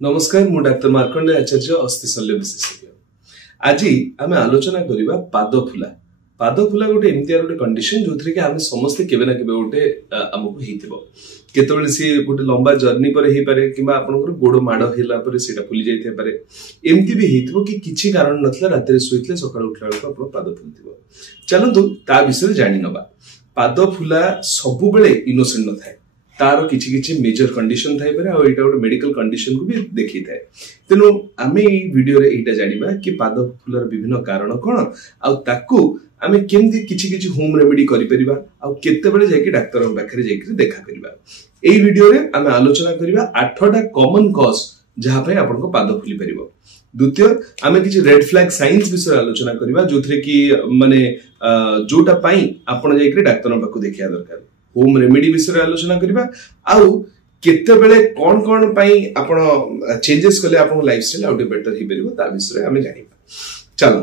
नमस्कार मु डाक्टर मार्कंडे आचार्य अस्थि शल्य विशेषज्ञ। आज आम आलोचना करबा पाद फुला। पाद फुला गोटे एमतिया गोटे कंडीशन जो थरे कि आम समस्ते केबे ना केबे गोटे हमको हेतिबो। केतबेले सी गोटे लंबा जर्नी पर हे पारे किबा आपनकर गोड़ माडो हेला पर सेटा फुली जाइते पारे। एमति भी हेतिबो कि किछि कारण नथला राते सुइतले सकाळ उठला को आपन पाद फुलतिबो। चलंतु ता विषय जानि नबा। पाद फुला सबु बेले इनोसेंट न थाए। तार किछि किछि मेजर कंडीशन थाई पारे आ एटा गोटे मेडिकल कंडीशन को भी देखि थाए। तेनु आमे ई वीडियो रे एटा जानिबा कि पाद फुलर विभिन्न कारण कोन आ ताकू आमे केमति किछि किछि होम रेमेडी करि परिबा आ केते बेले जाय कि डॉक्टर पाखरे जाय कि देखा परिबा। एई वीडियो रे आमे आलोचना करिबा 8टा कॉमन कॉज जहा पे आपन को पाद फुली परिबो। द्वितीय आमे किछि रेड फ्लैग साइंस विषय आलोचना करिबा जोथरे कि माने जोटा पई आपन जाय कि डॉक्टर पाखु देखिया दरकार। होम रेमेडी विषय आलोचना करिबा आउ केते बेले कोन कोन पई आपण चेंजेस कले आपण लाइफस्टाइल आउट बेटर ही परिबो ता विषय हमें जानिबा। चलो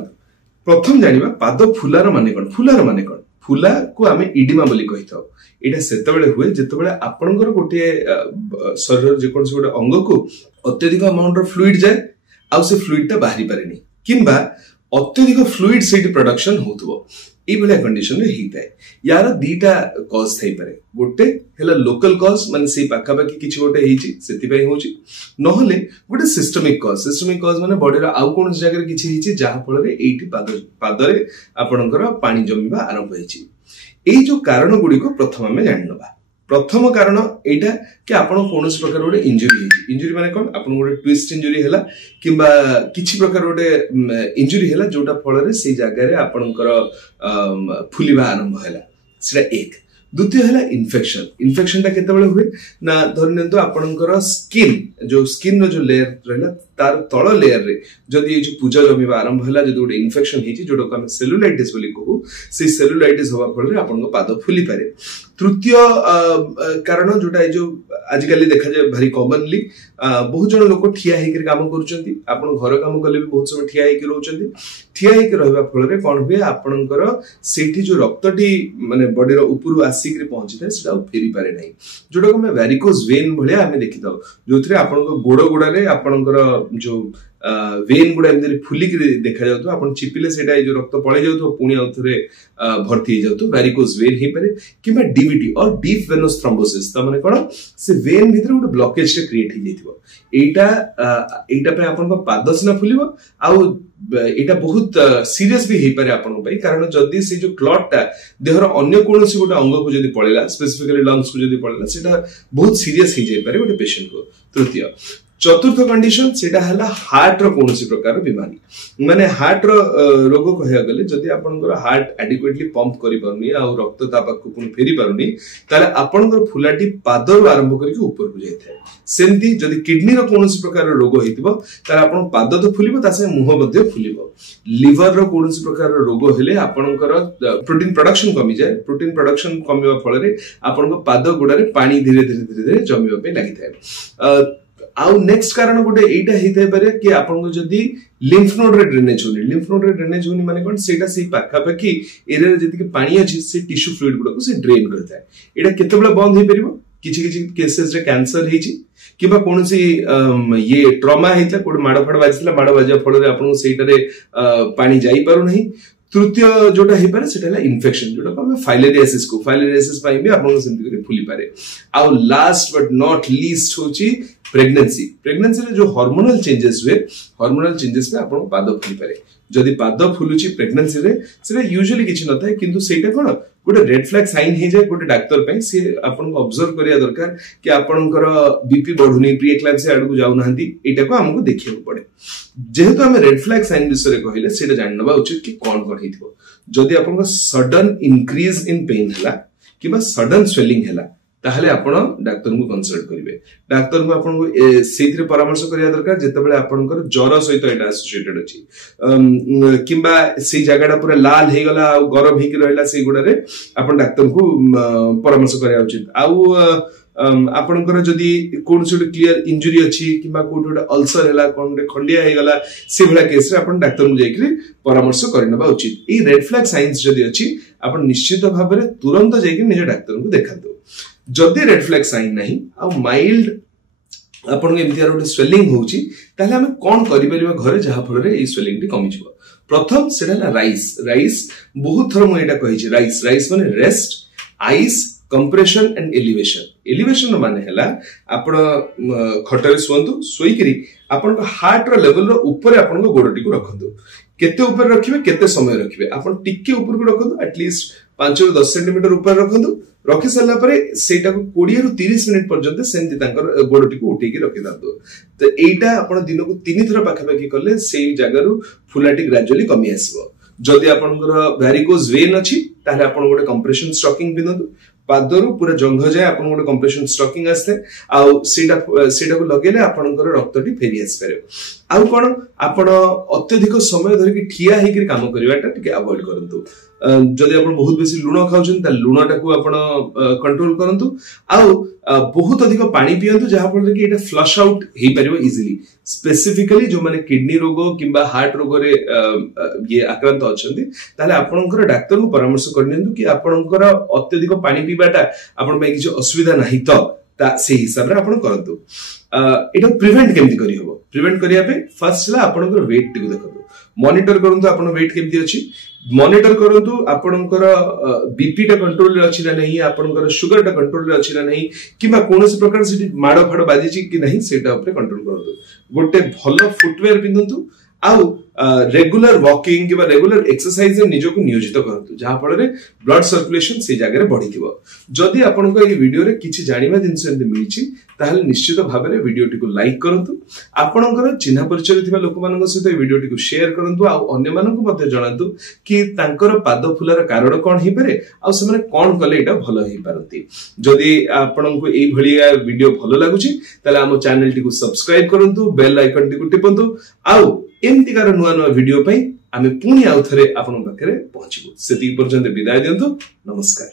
प्रथम जानिबा पाद फुलार माने कोन। फुलार माने कोन? फुला को हमें इडिमा बोली कहिथाउ। एटा सेते बेले हुए जेते बेले आपनकर गोटे शरीर जे कोन से गोटे अंग को अत्यधिक अमाउंट ऑफ फ्लूइड जाय आ से फ्लूइड ता बाहरी पारेनी किंबा अत्यधिक फ्लूइड सेट प्रोडक्शन होतबो। ई भले कंडीशन रे हिताय। यार दीटा कॉज थाई पारे। गोटे हेला लोकल कॉज माने से पाखा पाखी किछि गोटे हेछि सेति पई होछि नहले गोटे सिस्टमिक कॉज। सिस्टमिक कॉज माने बॉडी रा आउ कोन जगह रे किछि हेछि जाहा फल रे एठी पादरे आपनकर पानी जमिबा आरंभ हेछि। एई जो कारण गुडी को प्रथम हमें जाननबा। प्रथम कारण एटा कि आपण कोनस प्रकार गोटे इंजुरी हेछि। इंजुरी माने कोन? आपण गोटे ट्विस्ट इंजुरी हेला किंबा किछि प्रकार गोटे इंजुरी हेला जोटा फल रे से जगह रे आपनकर फुलिबा आरंभ हेला। सेटा एक। द्वितीय हेला इन्फेक्शन। इन्फेक्शन ता केते बेले हुए ना धरनेंतो आपनकर स्किन रो जो लेयर रहला तार तळ लेयर रे जदी ए जो पूजा जमिबा आरंभ होला जदी गोटे इन्फेक्शन हेछि जोटा को हम सेलुलाइटिस बोली कहू से सेलुलाइटिस होवा फल रे आपन को पाद फुली पारे। तृतीय कारण जोटा जो आजिकली देखा जाय भारी कॉमनली बहुत जन लोक ठिया हेकर काम करूचंती। आपन घर काम कले भी बहुत समय ठिया हेकर रहउचंती। ठिया हेकर रहबा फल रे कोन हुए आपनकर सेठी जो रक्तटी माने बॉडी रो ऊपर आसीक पहुंची थाए सेटा फेरी पारे नाही जोटा को हम वेरिकोज वेन भलिया हमें देखि दउ जोथरे आपन को गोड़ गोड़ा रे आपनकर जो वेन गुडा एमदे फुली कि देखा जाउतो आपन चिपिले सेटा ए जो रक्त पळे जाउतो पुणी आउथरे भर्ती हे जाउतो वेरिकोज वेन हे पारे किबा डीवीटी और डीप वेनस थ्रोम्बोसिस त माने कोन से वेन भितर गोटे ब्लॉकेज रे क्रिएट हे जैतिबो। एटा पे आपन को पाद सिना फुलिबो आउ एटा बहुत सीरियस भी हे पारे आपन पई कारण जदी से जो क्लॉट ता देहर अन्य कोनोसी गोटे अंग को जदी पळेला स्पेसिफिकली लंग्स को जदी पळेला सेटा बहुत सीरियस हे जाय पारे गोटे पेशेंट को। तृतीय चतुर्थ कंडीशन सेटा हला हार्ट रो कोनोसी प्रकार बीमारी माने हार्ट रो रोग कहया गले जदी आपनकर हार्ट एडिक्वेटली पंप करि परनी आ रक्त तापक को पुन फेरी परनी ताले आपनकर फुलाटी पादर आरंभ करके ऊपर को जाय थाए। सेमती जदी किडनी रो कोनोसी प्रकार रोग हेतिबो ताले आपन पाद तो फुलिबो तासे मुह मध्ये फुलिबो। लिवर रो कोनोसी प्रकार रोग हेले आपनकर प्रोटीन प्रोडक्शन कमी जाय। प्रोटीन प्रोडक्शन कमिबा फल रे आपनकर पाद गुडा रे पानी धीरे धीरे जमिबा पे लागि थाए। आउ नेक्स्ट कारण गोटे एटा हेते पारे कि आपन को जदी लिम्फ नोड रे ड्रेनेज होनी माने कोन सेटा से पाखा पाखी एरिया रे जदी कि पानी अछि से टिश्यू फ्लूइड गुडा को से ड्रेन करता है। एटा केते बेला बंद हे परिबो? किछि केसेस रे कैंसर हेछि किबा कोनसी ये ट्रॉमा हेतला कोड माड फड बाजिला माड बाजिया फल रे आपन सेटा रे पानी जाई पारु नहीं। तृतीय जोटा हे पारे सेटा इन्फेक्शन जोटा को हम फाइलेरियासिस पाई भी आपन सेमति करी फुली पारे। आ लास्ट बट नॉट लीस्ट होची प्रेगनेंसी रे जो हार्मोनल चेंजेस हुए हार्मोनल चेंजेस पे आपन पाद फुली पारे। जदी पाद फुलुची प्रेगनेंसी रे सेटा यूजुअली किछि नथाय किंतु सेटा कोन गोटे रेड फ्लैग साइन हे जाय गोटे डॉक्टर पे से आपन को ऑब्जर्व करिया दरकार कि आपनकर बीपी बढ़ुनी प्री एक्लाम्सिया आडू जाउ नाहंती एटा को हमको देखियो पड़े। जेहेतु हम रेड फ्लैग साइन विषय रे कहिले सेटा जाननबा उचित कि कोन कोन हेतिबो। जदी आपन को सडन इंक्रीज इन पेन हला किबा सडन स्वेलिंग हला ताहले आपण डॉक्टर को कंसल्ट करिवे। डॉक्टर को आपण को सेथिरे परामर्श करिया दरकार जेतेबेले आपनकर ज्वर सहित एटा एसोसिएटेड अछि किंबा से जगहटा पूरा लाल हे गला आ गरम हे कि रहला से गुडा रे आपण डॉक्टर को परामर्श करिया उचित। आउ आपनकर जदी कोन से क्लियर इंजुरी अछि किबा कोठोटा अल्सर हैला कोन खंडिया हे गला से भला केस रे आपण डॉक्टर को जाईकरी परामर्श करनबा उचित। ए रेड फ्लैग साइंस जदी अछि आपण निश्चित भाबरे तुरंत जाईकरी निज डॉक्टर को देखातो। जदी रेड फ्लैग साइन नहीं आ माइल्ड आपन एमती गोटे स्वेलिंग होउची ताले आमे कोन करि परिबा घरे जहा फल रे ए स्वेलिंग टी कमी जिवो। प्रथम सेडा राइस बहुत थर मु एटा कहिछि राइस माने rest ice compression and elevation माने हला आपण खटरे सुंतु सोई करी आपण को हार्ट रो लेवल रो ऊपर आपण को गोडटी को रखंतु केते ऊपर रखिबे केते समय रखिबे आपण टिके ऊपर को रखंतु एटलीस्ट 5 ରୁ 10 सेंटीमीटर ऊपर रखंतु रखि सल्ला परे सेटा को 20 ରୁ 30 मिनिट पर्यंत सेंति तांकर गोडटी को उठेकी रखि दांतु। तो एटा आपण दिन को 3 थर पाखा पाखी करले सेई जागारु फुलाटी ग्रेजुअली कमी आसीबो। जदि आपनकर वैरिकोज वेन अछि ताले आपण गोटे कंप्रेशन स्टॉकिंग पिनंतु पादरु पूरा जंघ जाय आपण गोटे कंप्रेशन स्टॉकिंग आस्ते आ सेटा को लगेले आपनकर रक्तटी फेरी आस पारे। आउ कोन आपण अत्यधिक समय धरि कि ठिया हे कि काम करिवाटा टिके अवॉइड करंतु। जदि आपण बहुत बेसी लुण खाउछन ता लुणटा को आपण कंट्रोल करंतु आउ बहुत अधिक पानी पियंतु जहा फल कि एटा फ्लश आउट हे परिबो इजीली। स्पेसिफिकली जो माने किडनी रोग किंबा हार्ट रोग रे ये आक्रांत अछंती ताले आपनकर डाक्टर को परामर्श करनियंतु कि आपनकर अत्यधिक पानी पीबाटा आपण पय किछ असुविधा नाही तो ता से हिसाब रे आपण करंतु। एटा प्रिवेंट केमति करि हबो। प्रिवेंट करिया पे फर्स्ट ला आपनकर वेट टिकु देखंतु मॉनिटर करंतु आपण वेट केमति अछि मॉनिटर करंतु आपनकर बीपी टा कंट्रोल रे अछि ना नहीं आपनकर शुगर टा कंट्रोल रे अछि ना नहीं किबा कोनोसी प्रकार से माडो फाडो बाजी छि कि नहीं सेटा ऊपर कंट्रोल करंतु। गोटे भलो फुटवेयर पिंदंतु आउ रेगुलर वॉकिंग किबा रेगुलर एक्सरसाइज रे निजो को नियोजित करंतु जहा फल रे ब्लड सर्कुलेशन से जगह रे बढ़िथिबो। जदि आपनको ए वीडियो रे किछि जानिबा जिंस एंत मिलिछि ताहले निश्चित भाव में वीडियो टी को लाइक करंतु आपनकर चिन्हा परिचय थिबा लोक मानक सहित ए वीडियो टी को शेयर करंतु आ अन्य मानक मध्ये जणांतु कि तांकर पाद फुलार कारण कोन हे पारे आ से माने कोन कले एटा भलो हे पारंती। जदि आपनको ए भलिया वीडियो भलो लागुछि ताले हम चैनल टी को सब्सक्राइब करंतु बेल आइकन टी को टिपंतु आउ एमती कार नुआ नुआ वीडियो पई आमे पुनी आउ थरे आपन पाखरे पहुंचबो। सेति पर्यंत विदाय दियंतु। नमस्कार।